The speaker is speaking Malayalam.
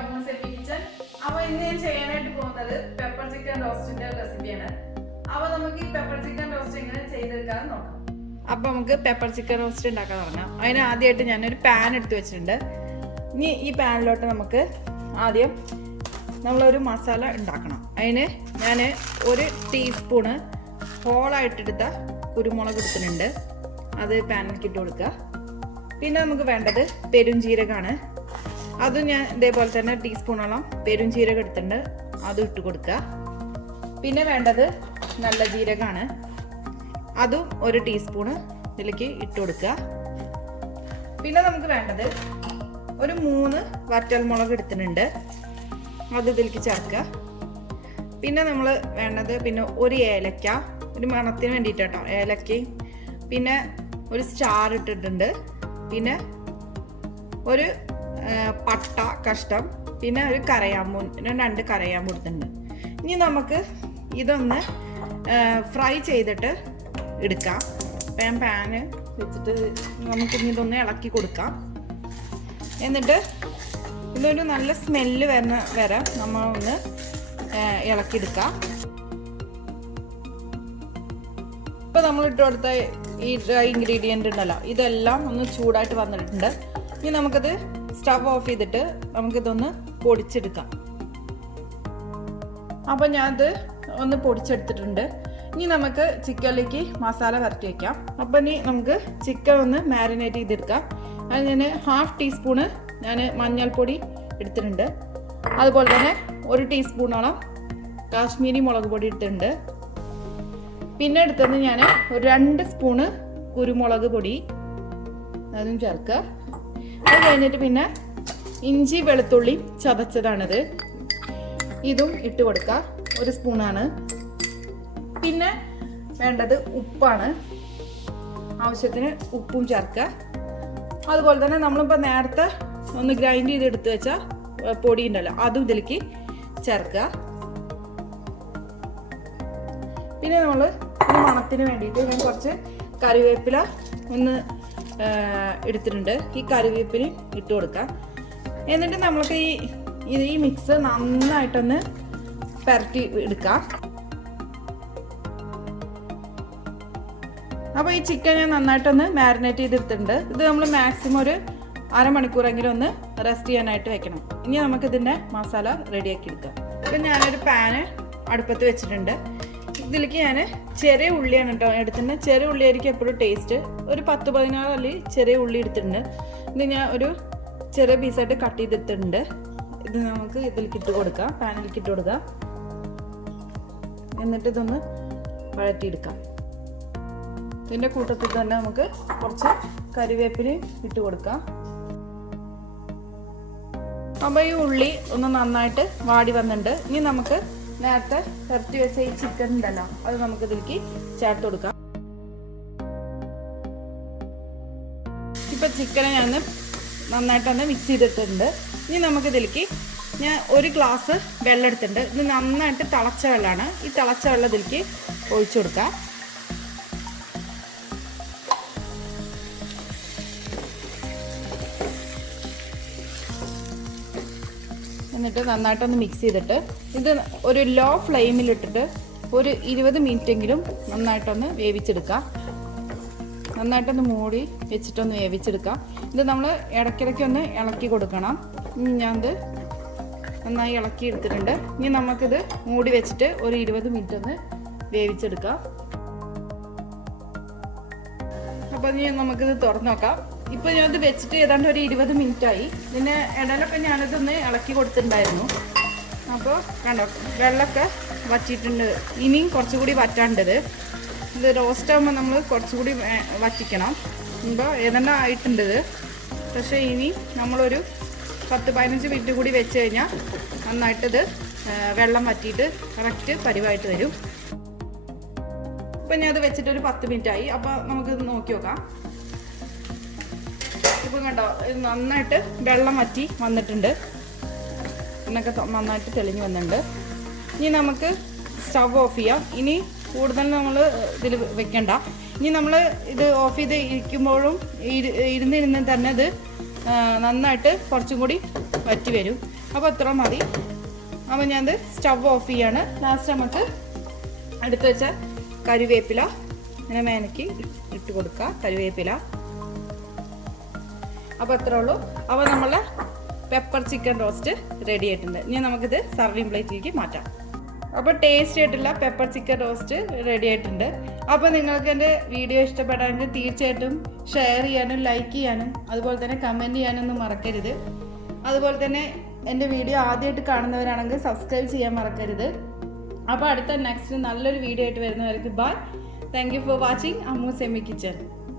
Ammus Yummy Kitchen. Now I will show pepper chicken roast recipe. Now we will pepper chicken roast. Now we will pepper chicken roast. I will add a pan. In this pan, we will add masala. I will add 1 teaspoon whole kurumula. That's the pan. Then we will add perunjeerakam. That's a teaspoon of perunjeerakam. That's it. Then we will add nalla jeerakam. That's 1 teaspoon. Then we will add 3 vatalmulak. That's it. Then we will add 1 ഏലക്ക. ഒരു മണത്തിന് വേണ്ടിട്ടാട്ടോ ഏലക്കയും പിന്നെ ഒരു സ്റ്റാർ ഇട്ടിട്ടുണ്ട് പിന്നെ ഒരു പട്ട കഷ്ടം പിന്നെ ഒരു കരയാമ്പൂ രണ്ട് കരയാമ്പൂ ഇട്ടിട്ടുണ്ട് ഇനി നമുക്ക് ഇതൊന്ന് ഫ്രൈ ചെയ്തിട്ട് എടുക്കാം പാൻ വെച്ചിട്ട് നമുക്ക് ഇതൊന്ന് ഇളക്കി കൊടുക്കാം എന്നിട്ട് ഇതൊരു നല്ല സ്മെല്ല് വരെ നമ്മൾ ഒന്ന് ഇളക്കി എടുക്കാം ഇപ്പോൾ നമ്മൾ ഇട്ട് കൊടുത്ത ഈ ഡ്രൈ ഇൻഗ്രീഡിയൻ്റ് ഉണ്ടല്ലോ ഇതെല്ലാം ഒന്ന് ചൂടായിട്ട് വന്നിട്ടുണ്ട് ഇനി നമുക്കത് സ്റ്റവ് ഓഫ് ചെയ്തിട്ട് നമുക്കിതൊന്ന് പൊടിച്ചെടുക്കാം അപ്പോൾ ഞാനത് ഒന്ന് പൊടിച്ചെടുത്തിട്ടുണ്ട് ഇനി നമുക്ക് ചിക്കനിലേക്ക് മസാല വരട്ടി വയ്ക്കാം അപ്പോൾ ഇനി നമുക്ക് ചിക്കൻ ഒന്ന് മാരിനേറ്റ് ചെയ്തെടുക്കാം അത് ഞാൻ 1/2 ടീസ്പൂണ് ഞാൻ മഞ്ഞൾപ്പൊടി എടുത്തിട്ടുണ്ട് അതുപോലെ തന്നെ 1 ടീസ്പൂണോളം കാശ്മീരി മുളക് പൊടി എടുത്തിട്ടുണ്ട് പിന്നെ എടുത്തത് ഞാൻ ഒരു 2 സ്പൂൺ കുരുമുളക് പൊടി അതും ചേർക്കുക അത് കഴിഞ്ഞിട്ട് പിന്നെ ഇഞ്ചി വെളുത്തുള്ളി ചതച്ചതാണിത് ഇതും ഇട്ട് കൊടുക്കുക 1 സ്പൂണാണ് പിന്നെ വേണ്ടത് ഉപ്പാണ് ആവശ്യത്തിന് ഉപ്പും ചേർക്കുക അതുപോലെ തന്നെ നമ്മളിപ്പോൾ നേരത്തെ ഒന്ന് ഗ്രൈൻഡ് ചെയ്ത് എടുത്ത് വെച്ച പൊടി ഉണ്ടല്ലോ അതും ഇതിലേക്ക് ചേർക്കുക പിന്നെ നമ്മൾ മണത്തിന് വേണ്ടിയിട്ട് ഞാൻ കുറച്ച് കറിവേപ്പില ഒന്ന് എടുത്തിട്ടുണ്ട് ഈ കറിവേപ്പില ഇട്ട് കൊടുക്കാം എന്നിട്ട് നമുക്ക് ഈ മിക്സ് നന്നായിട്ടൊന്ന് പരട്ടി എടുക്കാം അപ്പോൾ ഈ ചിക്കൻ ഞാൻ നന്നായിട്ടൊന്ന് മാരിനേറ്റ് ചെയ്തെടുത്തിട്ടുണ്ട് ഇത് നമ്മൾ മാക്സിമം ഒരു അരമണിക്കൂറെങ്കിലും ഒന്ന് റെസ്റ്റ് ചെയ്യാനായിട്ട് വെക്കണം ഇനി നമുക്കിതിൻ്റെ മസാല റെഡിയാക്കി എടുക്കാം അപ്പോൾ ഞാനൊരു പാന് അടുപ്പത്ത് വെച്ചിട്ടുണ്ട് ഇതിലേക്ക് ഞാൻ ചെറിയ ഉള്ളിയാണ് കേട്ടോ എടുത്തിട്ടുണ്ട് ചെറിയ ഉള്ളിയായിരിക്കും എപ്പോഴും ടേസ്റ്റ് ഒരു 10-14 അല്ലി ചെറിയ ഉള്ളി എടുത്തിട്ടുണ്ട് ഇത് ഞാൻ ഒരു ചെറിയ പീസായിട്ട് കട്ട് ചെയ്തെടുത്തിട്ടുണ്ട് ഇത് നമുക്ക് ഇതിലേക്ക് ഇട്ട് കൊടുക്കാം പാനിലേക്ക് ഇട്ട് കൊടുക്കാം എന്നിട്ട് ഇതൊന്ന് വഴറ്റിയെടുക്കാം ഇതിൻ്റെ കൂട്ടത്തിൽ തന്നെ നമുക്ക് കുറച്ച് കറിവേപ്പില ഇട്ട് കൊടുക്കാം അപ്പോൾ ഈ ഉള്ളി ഒന്ന് നന്നായിട്ട് വാടി വന്നിട്ടുണ്ട് ഇനി നമുക്ക് നേരത്തെ പരത്തി വെച്ച ഈ ചിക്കൻ ഉണ്ടല്ലോ അത് നമുക്ക് ഇതിലേക്ക് ചേർത്ത് കൊടുക്കാം ഇപ്പം ചിക്കനെ ഞാൻ നന്നായിട്ടൊന്ന് മിക്സ് ചെയ്തിട്ടുണ്ട് ഇനി നമുക്ക് ഇതിലേക്ക് ഞാൻ 1 ഗ്ലാസ് വെള്ളം എടുത്തിട്ടുണ്ട് ഇത് നന്നായിട്ട് തിളച്ച വെള്ളമാണ് ഈ തിളച്ച വെള്ളം ഇതിലേക്ക് ഒഴിച്ചു കൊടുക്കാം എന്നിട്ട് നന്നായിട്ടൊന്ന് മിക്സ് ചെയ്തിട്ട് ഇത് ഒരു ലോ ഫ്ലെയിമിലിട്ടിട്ട് ഒരു 20 മിനിറ്റെങ്കിലും നന്നായിട്ടൊന്ന് വേവിച്ചെടുക്കാം നന്നായിട്ടൊന്ന് മൂടി വെച്ചിട്ടൊന്ന് വേവിച്ചെടുക്കാം ഇത് നമ്മൾ ഇടയ്ക്കിടയ്ക്കൊന്ന് ഇളക്കി കൊടുക്കണം ഞാനത് നന്നായി ഇളക്കി എടുത്തിട്ടുണ്ട് ഇനി നമുക്കിത് മൂടി വെച്ചിട്ട് ഒരു 20 മിനിറ്റ് ഒന്ന് വേവിച്ചെടുക്കാം അപ്പോൾ ഇനി നമുക്കിത് തുറന്ന് നോക്കാം ഇപ്പോൾ ഞാനത് വെച്ചിട്ട് ഏതാണ്ട് ഒരു 20 മിനിറ്റായി ഇതിൻ്റെ ഇടയിലൊക്കെ ഞാനിതൊന്ന് ഇളക്കി കൊടുത്തിട്ടുണ്ടായിരുന്നു അപ്പോൾ കണ്ടോ വെള്ളമൊക്കെ വറ്റിയിട്ടുണ്ട് ഇനിയും കുറച്ചുകൂടി വറ്റാണ്ടത് ഇത് റോസ്റ്റ് ആകുമ്പോൾ നമ്മൾ കുറച്ചുകൂടി വറ്റിക്കണം ഇപ്പോൾ ഏതാണ്ട് ആയിട്ടുണ്ട് പക്ഷേ ഇനി നമ്മളൊരു 10-15 മിനിറ്റ് കൂടി വെച്ച് കഴിഞ്ഞാൽ നന്നായിട്ടിത് വെള്ളം വറ്റിയിട്ട് കറക്റ്റ് പരിവായിട്ട് വരും ഇപ്പം ഞാനത് വെച്ചിട്ടൊരു 10 മിനിറ്റായി അപ്പോൾ നമുക്കിത് നോക്കി നോക്കാം ഇപ്പം കണ്ടോ ഇത് നന്നായിട്ട് വെള്ളം വറ്റി വന്നിട്ടുണ്ട് എന്നൊക്കെ നന്നായിട്ട് തെളിഞ്ഞ് വന്നിട്ടുണ്ട് ഇനി നമുക്ക് സ്റ്റവ് ഓഫ് ചെയ്യാം ഇനി കൂടുതൽ നമ്മൾ ഇതിൽ വെക്കണ്ട ഇനി നമ്മൾ ഇത് ഓഫ് ചെയ്ത് ഇരിക്കുമ്പോഴും ഇരുന്നിരുന്ന് തന്നെ ഇത് നന്നായിട്ട് കുറച്ചും കൂടി വറ്റി വരും അപ്പോൾ അത്ര മതി. അപ്പോൾ ഞാനത് സ്റ്റവ് ഓഫ് ചെയ്യാണ്. ലാസ്റ്റ് നമുക്ക് എടുത്ത് വെച്ച കറിവേപ്പില ഇങ്ങനെ മേനയ്ക്ക് ഇട്ട് കൊടുക്കുക. കറിവേപ്പില. അപ്പോൾ അത്രേ ഉള്ളൂ. അപ്പോൾ നമ്മളെ പെപ്പർ ചിക്കൻ റോസ്റ്റ് റെഡി ആയിട്ടുണ്ട്. ഇനി നമുക്കിത് സർവിങ് പ്ലേറ്റിലേക്ക് മാറ്റാം. അപ്പോൾ ടേസ്റ്റി ആയിട്ടുള്ള പെപ്പർ ചിക്കൻ റോസ്റ്റ് റെഡി ആയിട്ടുണ്ട്. അപ്പോൾ നിങ്ങൾക്ക് എൻ്റെ വീഡിയോ ഇഷ്ടപ്പെടാമെങ്കിൽ തീർച്ചയായിട്ടും ഷെയർ ചെയ്യാനും ലൈക്ക് ചെയ്യാനും അതുപോലെ തന്നെ കമൻറ്റ് ചെയ്യാനൊന്നും മറക്കരുത്. അതുപോലെ തന്നെ എൻ്റെ വീഡിയോ ആദ്യമായിട്ട് കാണുന്നവരാണെങ്കിൽ സബ്സ്ക്രൈബ് ചെയ്യാൻ മറക്കരുത്. അപ്പോൾ അടുത്ത നെക്സ്റ്റ് നല്ലൊരു വീഡിയോ ആയിട്ട് വരുന്നവർക്ക് bye. Thank you for watching Ammu's yummy kitchen.